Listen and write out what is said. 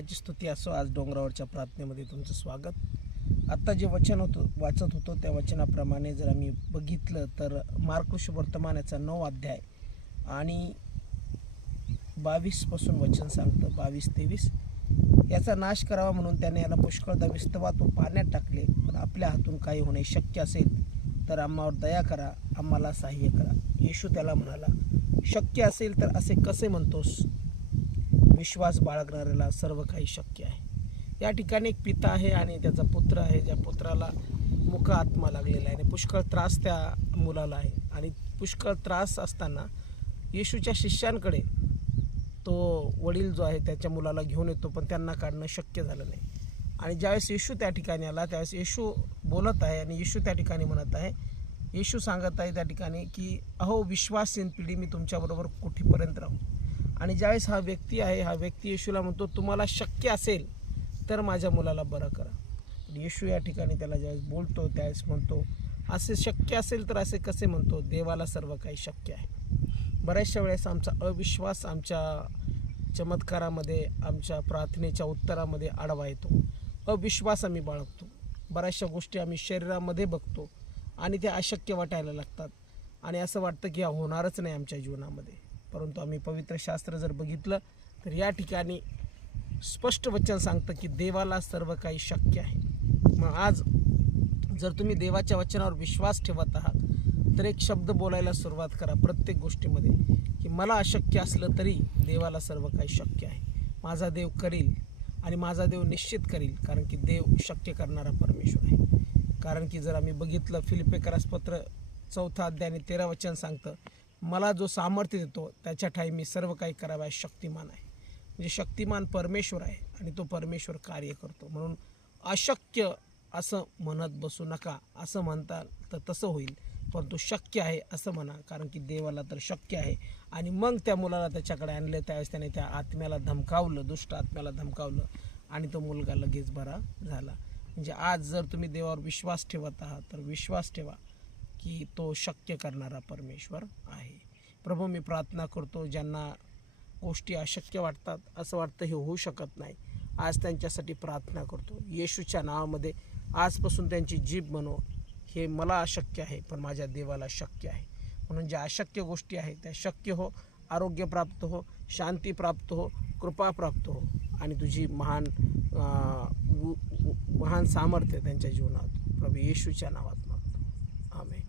देवाची स्तुती असो. आज डोंगरावरच्या प्रार्थनेमध्ये तुमचं स्वागत. आत्ता जे वचन वाचत होतो त्या वचनाप्रमाणे जर आम्ही बघितलं तर मार्क वर्तमान याचा 9 अध्याय आणि 22 पासून वचन सांगतं, 22-23. याचा नाश करावा म्हणून त्याने याला पुष्कळदा विस्तवा तो पाण्यात टाकले, पण आपल्या हातून काही होणे शक्य असेल तर आम्हावर दया करा, आम्हाला सहाय्य करा. येशू त्याला म्हणाला, शक्य असेल तर असे कसे म्हणतोस? विश्वास बाळगणाऱ्याला सर्व काही शक्य आहे. या ठिकाणी एक पिता आहे आणि त्याचा पुत्र आहे, ज्या पुत्राला मुका आत्मा लागलेला आहे आणि पुष्कळ त्रास त्या मुलाला आहे. आणि पुष्कळ त्रास असताना येशूच्या शिष्यांकडे तो वडील जो आहे त्याच्या मुलाला घेऊन येतो, पण त्यांना काढणं शक्य झालं नाही. आणि ज्यावेळेस येशू त्या ठिकाणी आला त्यावेळेस येशू बोलत आहे आणि येशू त्या ठिकाणी म्हणत आहे, येशू सांगत आहे त्या ठिकाणी की अहो विश्वासहीन पिढी, मी तुमच्याबरोबर कुठेपर्यंत राहू. आणि ज्यावेळेस हा व्यक्ती आहे, हा व्यक्ती येशूला म्हणतो, तुम्हाला शक्य असेल तर माझ्या मुलाला बरं करा. येशू या ठिकाणी त्याला ज्यावेळेस बोलतो त्यावेळेस म्हणतो, असे शक्य असेल तर असे कसे म्हणतो? देवाला सर्व काही शक्य आहे. बऱ्याचशा वेळेस आमचा अविश्वास आमच्या चमत्कारामध्ये, आमच्या प्रार्थनेच्या उत्तरामध्ये आडवा येतो. अविश्वास आम्ही बाळगतो. बऱ्याचशा गोष्टी आम्ही शरीरामध्ये बघतो आणि त्या अशक्य वाटायला लागतात आणि असं वाटतं की होणारच नाही आमच्या जीवनामध्ये. परंतु आम्ही पवित्र शास्त्र जर बघितलं तर या ठिकाणी स्पष्ट वचन सांगतं की देवाला सर्व काही शक्य आहे. मग आज जर तुम्ही देवाच्या वचनावर विश्वास ठेवत आहात तर एक शब्द बोलायला सुरुवात करा प्रत्येक गोष्टीमध्ये की मला अशक्य असलं तरी देवाला सर्व काही शक्य आहे. माझा देव करील आणि माझा देव निश्चित करील, कारण की देव शक्य करणारा परमेश्वर आहे. कारण की जर आम्ही बघितलं फिलिप्पियरास पत्र 4 अध्याय आणि 13 वचन सांगतं, मला जो सामर्थ्य देतो त्याच्या ठाई मी सर्व काही कराव्या शक्तिमान आहे. म्हणजे शक्तिमान परमेश्वर आहे आणि तो परमेश्वर कार्य करतो. म्हणून अशक्य असं म्हणत बसू नका. असं म्हणता तर तसं होईल, परंतु शक्य आहे असं म्हणा, कारण की देवाला तर शक्य आहे. आणि मग त्या मुलाला त्याच्याकडे आणले त्यावेळेस त्याने त्या आत्म्याला धमकावलं, दुष्ट आत्म्याला धमकावलं आणि तो मुलगा लगेच बरा झाला. म्हणजे आज जर तुम्ही देवावर विश्वास ठेवत आहात तर विश्वास ठेवा की तो शक्य करणारा परमेश्वर आहे. प्रभू, मी प्रार्थना करतो ज्यांना गोष्टी अशक्य वाटतात, असं वाटतं हे होऊ शकत नाही, आज त्यांच्यासाठी प्रार्थना करतो येशूच्या नावामध्ये. आजपासून त्यांची जीभ म्हणो, हे मला अशक्य आहे पण माझ्या देवाला शक्य आहे. म्हणून ज्या अशक्य गोष्टी आहेत त्या शक्य हो, आरोग्य प्राप्त हो, शांती प्राप्त हो, कृपा प्राप्त हो आणि तुझी महान सामर्थ्य त्यांच्या जीवनात प्रभू येशूच्या नावात मागतो. आमेन.